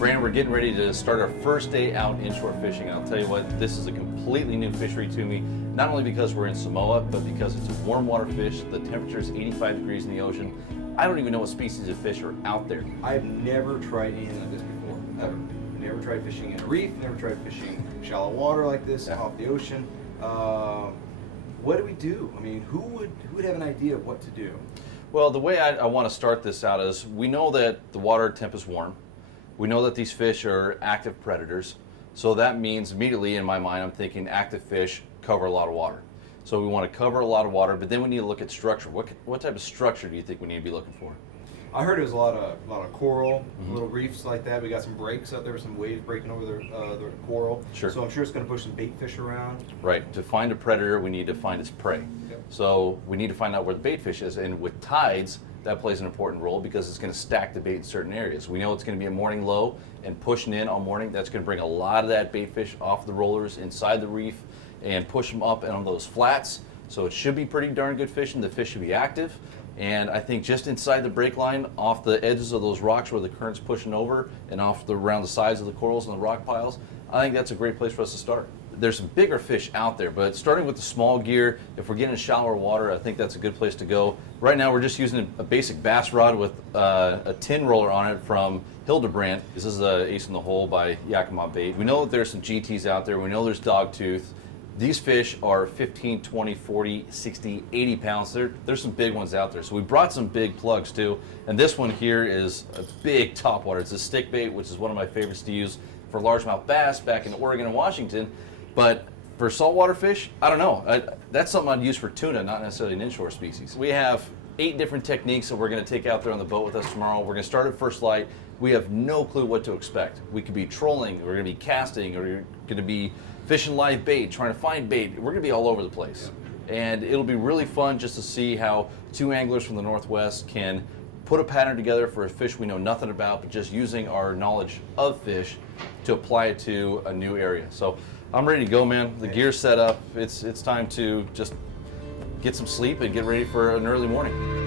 Brandon, we're getting ready to start our first day out inshore fishing. And I'll tell you what, this is a completely new fishery to me, not only because we're in Samoa, but because it's a warm water fish. The temperature is 85 degrees in the ocean. I don't even know what species of fish are out there. I've never tried anything like this before, ever. Never tried fishing in a reef, never tried fishing shallow water like this, off the ocean. What do we do? I mean, who would have an idea of what to do? Well, the way I want to start this out is, we know that the water temp is warm. We know that these fish are active predators. So that means immediately in my mind, I'm thinking active fish cover a lot of water. So we want to cover a lot of water, but then we need to look at structure. What type of structure do you think we need to be looking for? I heard it was a lot of coral, little reefs like that. We got some breaks out there, some waves breaking over the coral. Sure. So I'm sure it's going to push some bait fish around. Right. To find a predator, we need to find its prey. Yep. So we need to find out where the bait fish is, and with tides, that plays an important role because it's going to stack the bait in certain areas. We know it's going to be a morning low, and pushing in all morning, that's going to bring a lot of that bait fish off the rollers inside the reef and push them up and on those flats. So it should be pretty darn good fishing. The fish should be active. And I think just inside the break line, off the edges of those rocks where the current's pushing over, and around the sides of the corals and the rock piles, I think that's a great place for us to start. There's some bigger fish out there, but starting with the small gear, if we're getting shallower water, I think that's a good place to go. Right now we're just using a basic bass rod with a tin roller on it from Hildebrand. This is the Ace in the Hole by Yakima Bait. We know that there's some GTs out there. We know there's dogtooth. These fish are 15, 20, 40, 60, 80 pounds. There's some big ones out there. So we brought some big plugs too. And this one here is a big topwater. It's a stick bait, which is one of my favorites to use for largemouth bass back in Oregon and Washington. But for saltwater fish, I don't know. That's something I'd use for tuna, not necessarily an inshore species. We have 8 different techniques that we're going to take out there on the boat with us tomorrow. We're going to start at first light. We have no clue what to expect. We could be trolling, we're going to be casting, or we're going to be fishing live bait, trying to find bait. We're going to be all over the place. And it'll be really fun just to see how 2 anglers from the Northwest can put a pattern together for a fish we know nothing about, but just using our knowledge of fish to apply it to a new area. So I'm ready to go, man. The gear's set up. It's time to just get some sleep and get ready for an early morning.